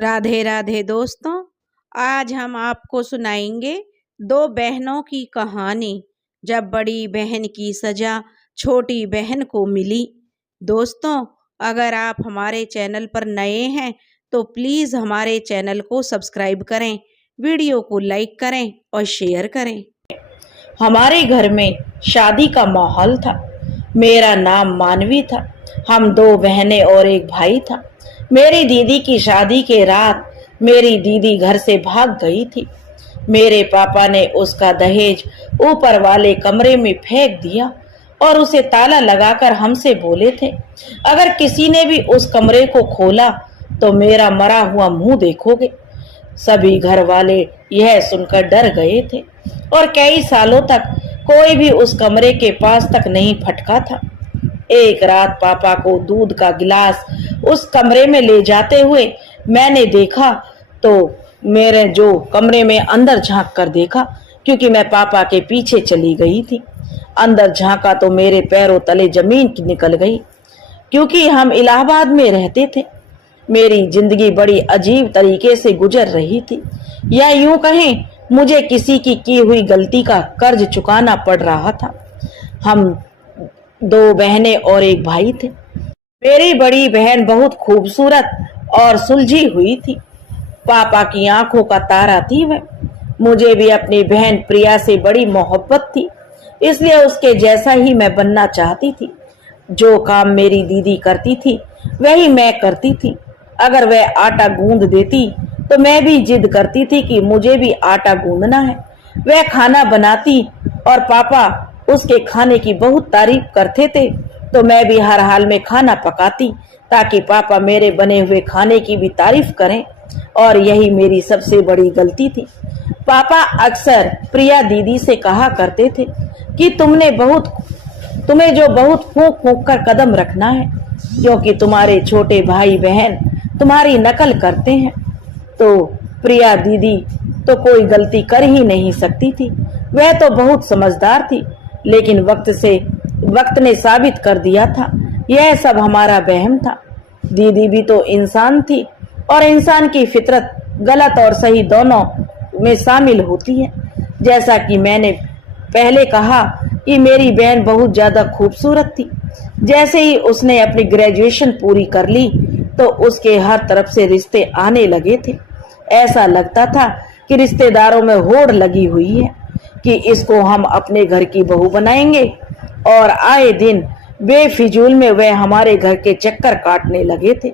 राधे राधे दोस्तों, आज हम आपको सुनाएंगे दो बहनों की कहानी। जब बड़ी बहन की सजा छोटी बहन को मिली। दोस्तों, अगर आप हमारे चैनल पर नए हैं तो प्लीज़ हमारे चैनल को सब्सक्राइब करें, वीडियो को लाइक करें और शेयर करें। हमारे घर में शादी का माहौल था। मेरा नाम मानवी था। हम दो बहनें और एक भाई था। मेरी दीदी की शादी के रात मेरी दीदी घर से भाग गई थी। मेरे पापा ने उसका दहेज ऊपर वाले कमरे में फेंक दिया और उसे ताला लगाकर हमसे बोले थे, अगर किसी ने भी उस कमरे को खोला तो मेरा मरा हुआ मुंह देखोगे। सभी घर वाले यह सुनकर डर गए थे और कई सालों तक कोई भी उस कमरे के पास तक नहीं फटका था। एक रात पापा को दूध का गिलास उस कमरे में ले जाते हुए मैंने देखा तो मेरे जो कमरे में अंदर झांक कर देखा, क्योंकि मैं पापा के पीछे चली गई थी। अंदर झांका तो मेरे पैरों तले जमीन निकल गई, क्योंकि हम इलाहाबाद में रहते थे। मेरी जिंदगी बड़ी अजीब तरीके से गुजर रही थी, या यूं कहें मुझे किसी की हुई गलती का कर्ज चुकाना पड़ रहा था। हम दो बहनें और एक भाई थे। मेरी बड़ी बहन बहुत खूबसूरत और सुलझी हुई थी। पापा की आंखों का तारा थी वह। मुझे भी अपनी बहन प्रिया से बड़ी मोहब्बत थी, इसलिए उसके जैसा ही मैं बनना चाहती थी। जो काम मेरी दीदी करती थी वही मैं करती थी। अगर वह आटा गूंद देती तो मैं भी जिद करती थी कि मुझे भी आटा गूंदना है। वह खाना बनाती और पापा उसके खाने की बहुत तारीफ करते थे, तो मैं भी हर हाल में खाना पकाती ताकि पापा मेरे बने हुए खाने की भी तारीफ करें। और यही मेरी सबसे बड़ी गलती थी। पापा अक्सर प्रिया दीदी से कहा करते थे कि तुम्हें जो बहुत फूंक फूंक कर कदम रखना है, क्योंकि तुम्हारे छोटे भाई बहन तुम्हारी नकल करते हैं। तो प्रिया दीदी तो कोई गलती कर ही नहीं सकती थी। वह तो बहुत समझदार थी, लेकिन वक्त ने साबित कर दिया था यह सब हमारा वहम था। दीदी भी तो इंसान थी और इंसान की फितरत गलत और सही दोनों में शामिल होती है। जैसा कि मैंने पहले कहा कि मेरी बहन बहुत ज्यादा खूबसूरत थी। जैसे ही उसने अपनी ग्रेजुएशन पूरी कर ली तो उसके हर तरफ से रिश्ते आने लगे थे। ऐसा लगता था कि रिश्तेदारों में होड़ लगी हुई है कि इसको हम अपने घर की बहू बनाएंगे, और आए दिन बेफिजूल में वह हमारे घर के चक्कर काटने लगे थे।